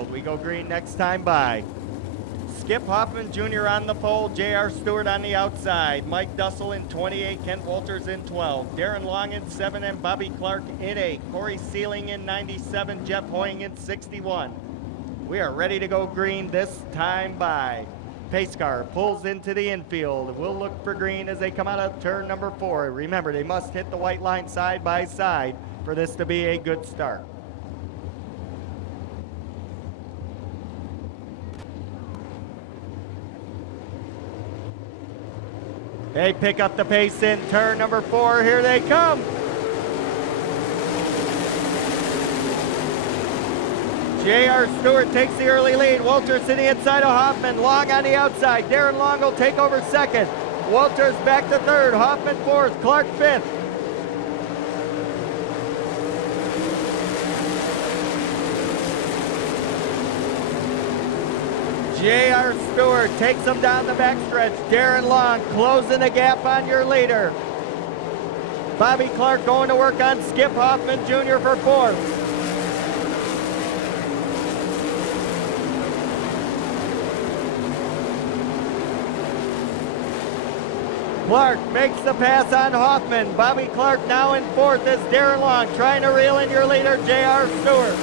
infield. We go green next time by. Skip Hoffman Jr. on the pole, J.R. Stewart on the outside, Mike Dussel in 28, Kent Walters in 12, Darren Long in 7, and Bobby Clark in 8, Corey Sealing in 97, Jeff Hoying in 61. We are ready to go green this time by. Pace car pulls into the infield. We'll look for green as they come out of turn number 4. Remember, they must hit the white line side by side for this to be a good start. They pick up the pace in turn number 4. Here they come. J.R. Stewart takes the early lead. Walters to the inside of Hoffman. Long on the outside. Darren Long will take over second. Walters back to third. Hoffman fourth. Clark fifth. J.R. Stewart takes him down the backstretch. Darren Long closing the gap on your leader. Bobby Clark going to work on Skip Hoffman Jr. for fourth. Clark makes the pass on Hoffman. Bobby Clark now in fourth as Darren Long trying to reel in your leader, J.R. Stewart.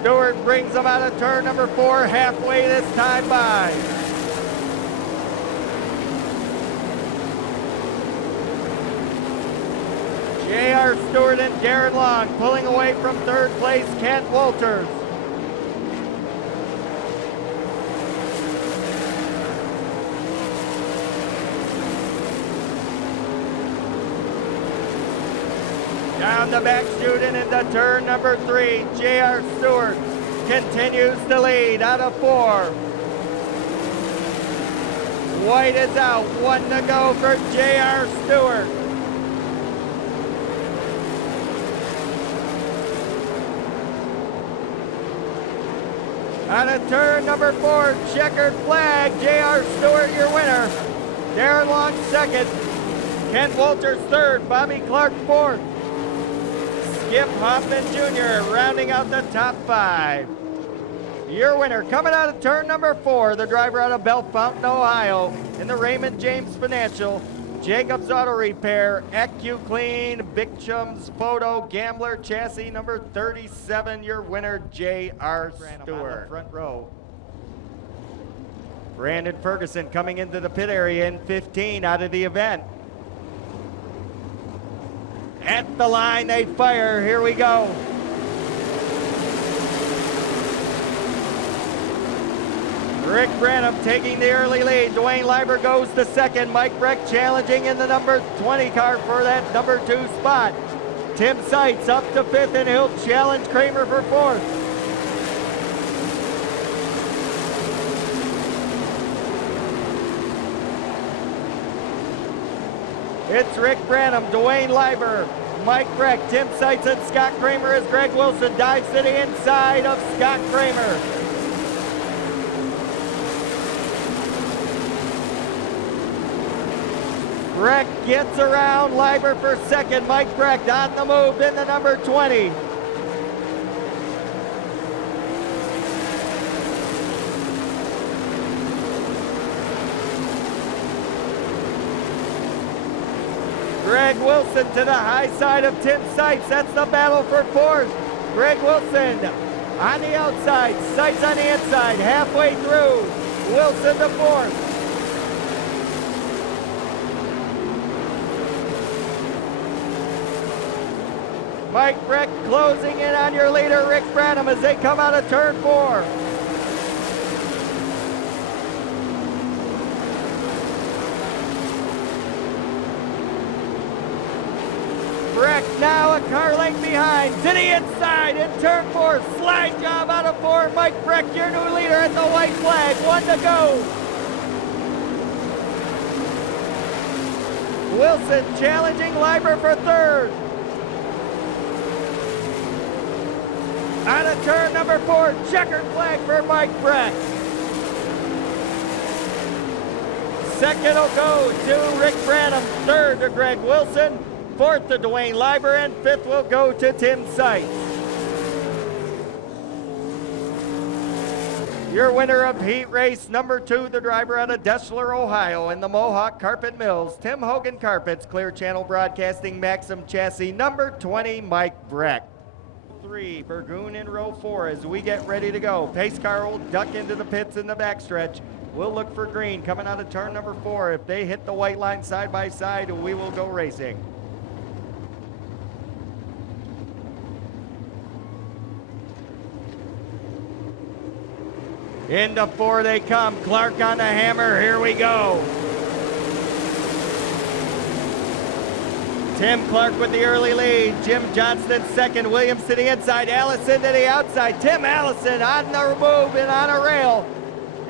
Stewart brings them out of turn number 4, halfway this time by. J.R. Stewart and Darren Long pulling away from third place, Kent Walters. Down the back chute and into turn number 3, J.R. Stewart continues to lead out of 4. White is out, 1 to go for J.R. Stewart. Out of turn number 4, checkered flag, J.R. Stewart your winner. Darren Long second, Kent Walters third, Bobby Clark fourth. Skip Hoffman Jr. rounding out the top 5. Your winner coming out of turn number 4, the driver out of Bellefontaine, Ohio, in the Raymond James Financial, Jacobs Auto Repair, AccuClean, Big Chum's Photo, Gambler Chassis number 37, your winner, J.R. Stewart. Front row. Brandon Ferguson coming into the pit area in 15 out of the event. At the line, they fire. Here we go. Rick Branham taking the early lead. Dwayne Leiber goes to second. Mike Breck challenging in the number 20 car for that number 2 spot. Tim Seitz up to 5th, and he'll challenge Kramer for 4th. It's Rick Branham, Dwayne Leiber, Mike Breck, Tim Seitz, and Scott Kramer as Greg Wilson dives to the inside of Scott Kramer. Breck gets around Leiber for second. Mike Breck on the move in the number 20. Greg Wilson to the high side of Tim Seitz. That's the battle for 4th. Greg Wilson on the outside, Seitz on the inside, halfway through. Wilson to 4th. Mike Breck closing in on your leader, Rick Branham, as they come out of turn 4. Breck now a car length behind, to the inside in turn 4, slide job out of 4. Mike Breck, your new leader at the white flag, 1 to go. Wilson challenging Leiber for 3rd. Out of turn number 4, checkered flag for Mike Breck. Second will go to Rick Branham. Third to Greg Wilson. Fourth to Dwayne Leiber. And fifth will go to Tim Seitz. Your winner of heat race number 2, the driver out of Deschler, Ohio, in the Mohawk Carpet Mills, Tim Hogan Carpets, Clear Channel Broadcasting, Maxim Chassis, number 20, Mike Breck. 3, Burgoon in row 4 as we get ready to go. Pace car will duck into the pits in the backstretch. We'll look for green coming out of turn number 4. If they hit the white line side by side, we will go racing. Into 4 they come. Clark on the hammer. Here we go. Tim Clark with the early lead. Jim Johnston second. Williams to the inside. Allison to the outside. Tim Allison on the move and on a rail.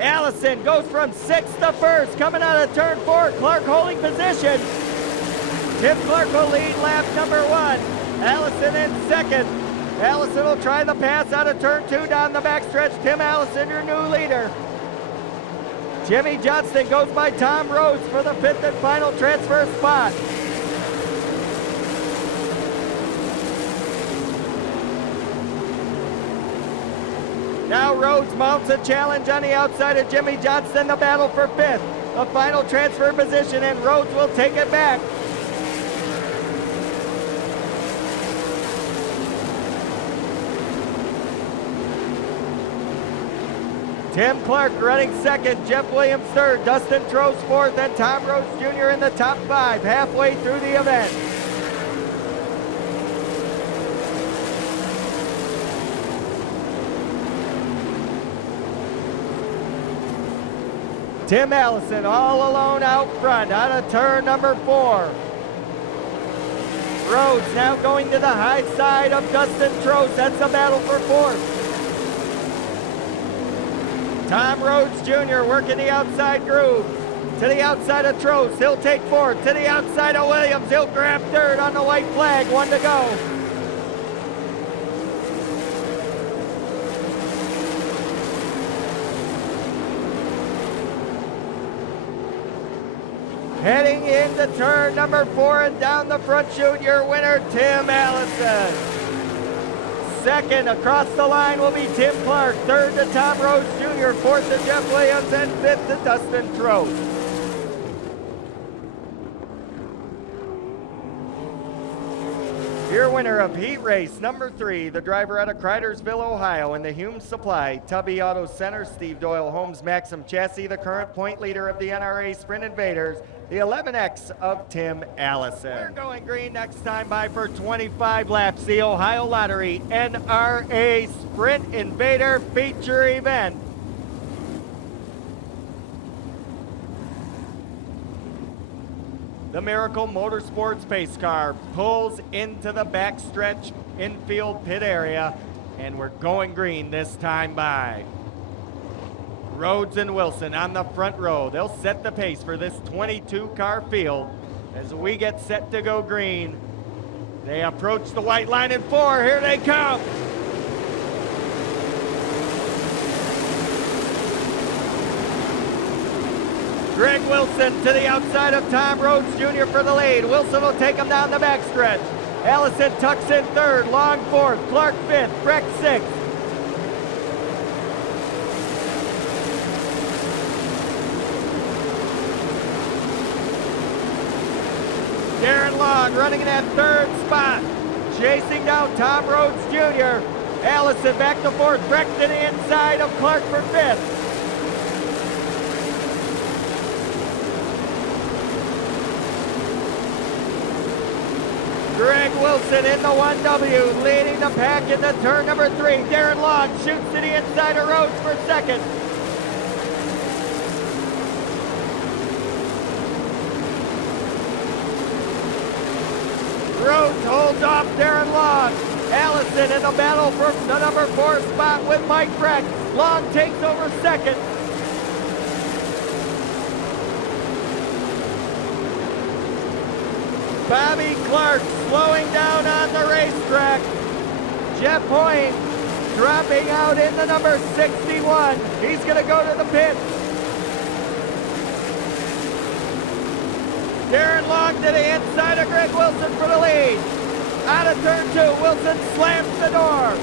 Allison goes from 6th to 1st. Coming out of turn 4. Clark holding position. Tim Clark will lead lap number 1. Allison in second. Allison will try the pass out of turn 2 down the backstretch. Tim Allison, your new leader. Jimmy Johnston goes by Tom Rhodes for the 5th and final transfer spot. Now Rhodes mounts a challenge on the outside of Jimmy Johnston, the battle for 5th. The final transfer position, and Rhodes will take it back. Tim Clark running second, Jeff Williams third, Dustin Trost fourth, and Tom Rhodes Jr. in the top 5, halfway through the event. Tim Allison all alone out front, out of turn number 4. Rhodes now going to the high side of Dustin Trost. That's a battle for 4th. Tom Rhodes Jr. working the outside groove. To the outside of Trost. He'll take 4th. To the outside of Williams. He'll grab 3rd on the white flag. 1 to go. Heading into turn number 4 and down the front chute, your winner, Tim Allison. Second across the line will be Tim Clark. Third to Tom Rhodes Jr. Fourth to Jeff Williams. And fifth to Dustin Trost. Your winner of heat race number 3, the driver out of Cridersville, Ohio, in the Hume Supply, Tubby Auto Center, Steve Doyle Homes Maxim Chassis, the current point leader of the NRA Sprint Invaders, the 11X of Tim Allison. We're going green next time by for 25 laps. The Ohio Lottery NRA Sprint Invader feature event. The Miracle Motorsports pace car pulls into the backstretch infield pit area, and we're going green this time by. Rhodes and Wilson on the front row. They'll set the pace for this 22-car field as we get set to go green. They approach the white line in 4. Here they come. Greg Wilson to the outside of Tom Rhodes Jr. for the lead. Wilson will take him down the backstretch. Allison tucks in 3rd, Long 4th, Clark 5th, Breck 6th. Darren Long running in that 3rd spot. Chasing down Tom Rhodes Jr. Allison back to 4th, Breck to the inside of Clark for 5th. Greg Wilson in the 1W, leading the pack into turn number 3. Darren Long shoots to the inside of Rhodes for 2nd. Rhodes holds off Darren Long. Allison in the battle for the number 4 spot with Mike Breck. Long takes over 2nd. Bobby Clark slowing down on the racetrack. Jeff Hoyne dropping out in the number 61. He's going to go to the pit. Darren Long to the inside of Greg Wilson for the lead. Out of turn 2, Wilson slams the door.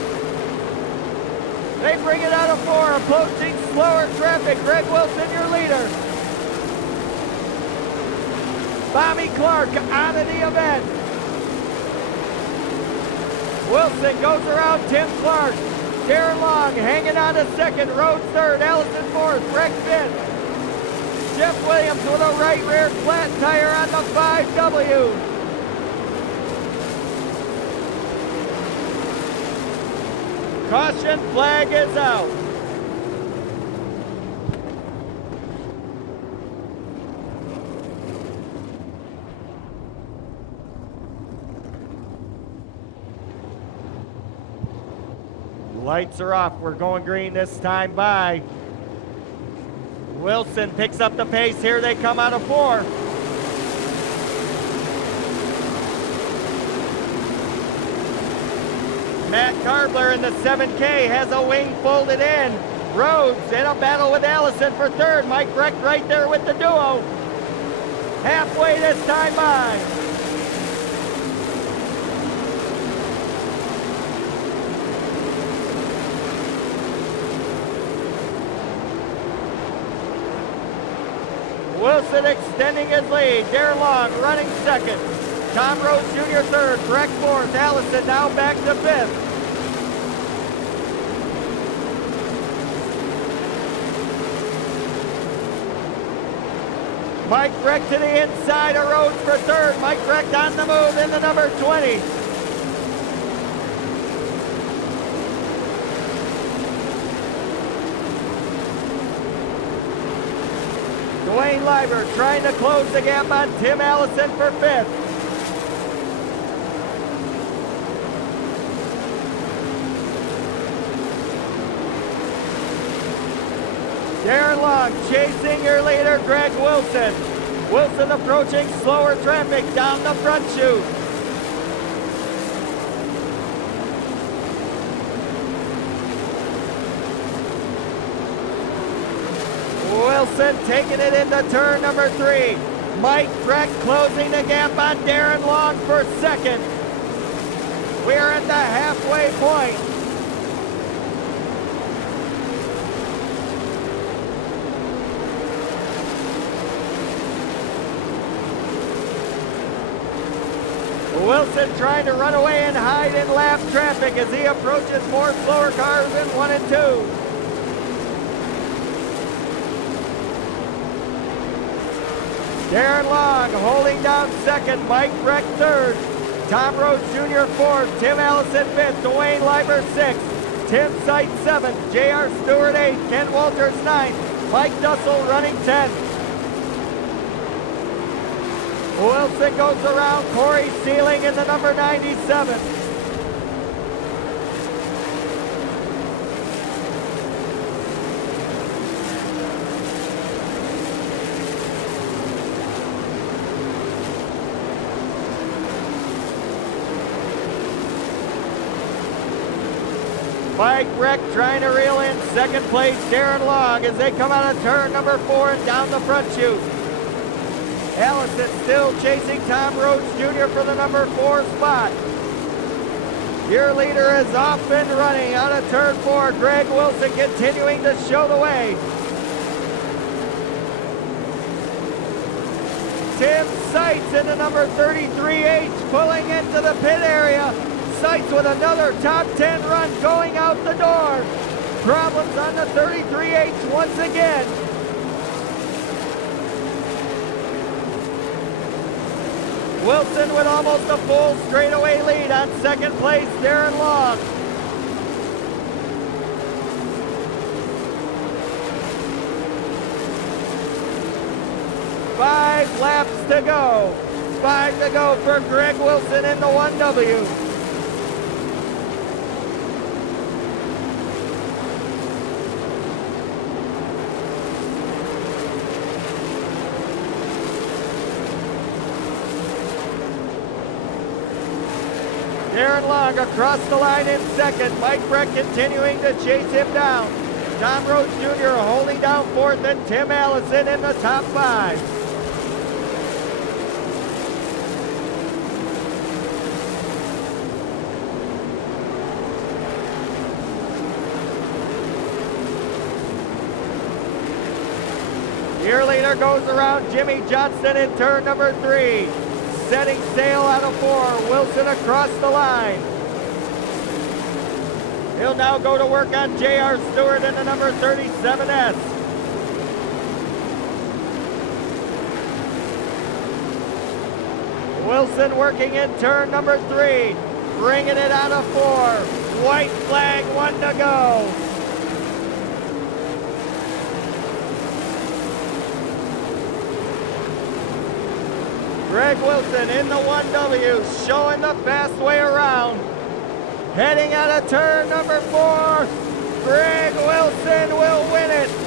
They bring it out of 4, approaching slower traffic. Greg Wilson, your leader. Bobby Clark out of the event. Wilson goes around Tim Clark. Darren Long hanging on to second. Rhodes third. Allison fourth. Greg fifth. Jeff Williams with a right rear flat tire on the 5W. Caution flag is out. Lights are off. We're going green this time by. Wilson picks up the pace. Here they come out of 4. Matt Garbler in the 7K has a wing folded in. Rhodes in a battle with Allison for third. Mike Breck right there with the duo. Halfway this time by. Wilson extending his lead. Darren Long running second. Tom Rhodes Jr. third. Breck fourth. Allison now back to fifth. Mike Breck to the inside of Rhodes for third. Mike Breck on the move in the number 20. Dwayne Leiber trying to close the gap on Tim Allison for fifth. Darren Long chasing your leader, Greg Wilson. Wilson approaching slower traffic down the front chute. Wilson taking it into turn number 3. Mike Breck closing the gap on Darren Long for second. We're at the halfway point. Wilson trying to run away and hide in lap traffic as he approaches more slower cars in 1 and 2. Darren Long holding down second, Mike Breck third, Tom Rhodes Jr. fourth, Tim Allison fifth, Dwayne Leiber sixth, Tim Sight seventh, J.R. Stewart eighth, Ken Walters ninth, Mike Dussel running 10th. Wilson goes around Corey Sealing in the number 97. Mike Breck trying to reel in second place Darren Long as they come out of turn number 4 and down the front chute. Allison still chasing Tom Rhodes Jr. for the number 4 spot. Your leader is off and running out of turn 4. Greg Wilson continuing to show the way. Tim Seitz in the number 33H pulling into the pit area. Seitz with another top 10 run going out the door. Problems on the 33H once again. Wilson with almost a full straightaway lead on second place, Darren Long. Five laps to go. 5 to go for Greg Wilson in the 1W. Darren Long across the line in second. Mike Breck continuing to chase him down. Tom Rhodes Jr. holding down fourth and Tim Allison in the top 5. Your leader goes around Jimmy Johnston in turn number 3. Setting sail out of 4. Wilson across the line. He'll now go to work on J.R. Stewart in the number 37S. Wilson working in turn number 3. Bringing it out of 4. White flag, 1 to go. Greg Wilson in the 1W, showing the fast way around. Heading out of turn number 4. Greg Wilson will win it.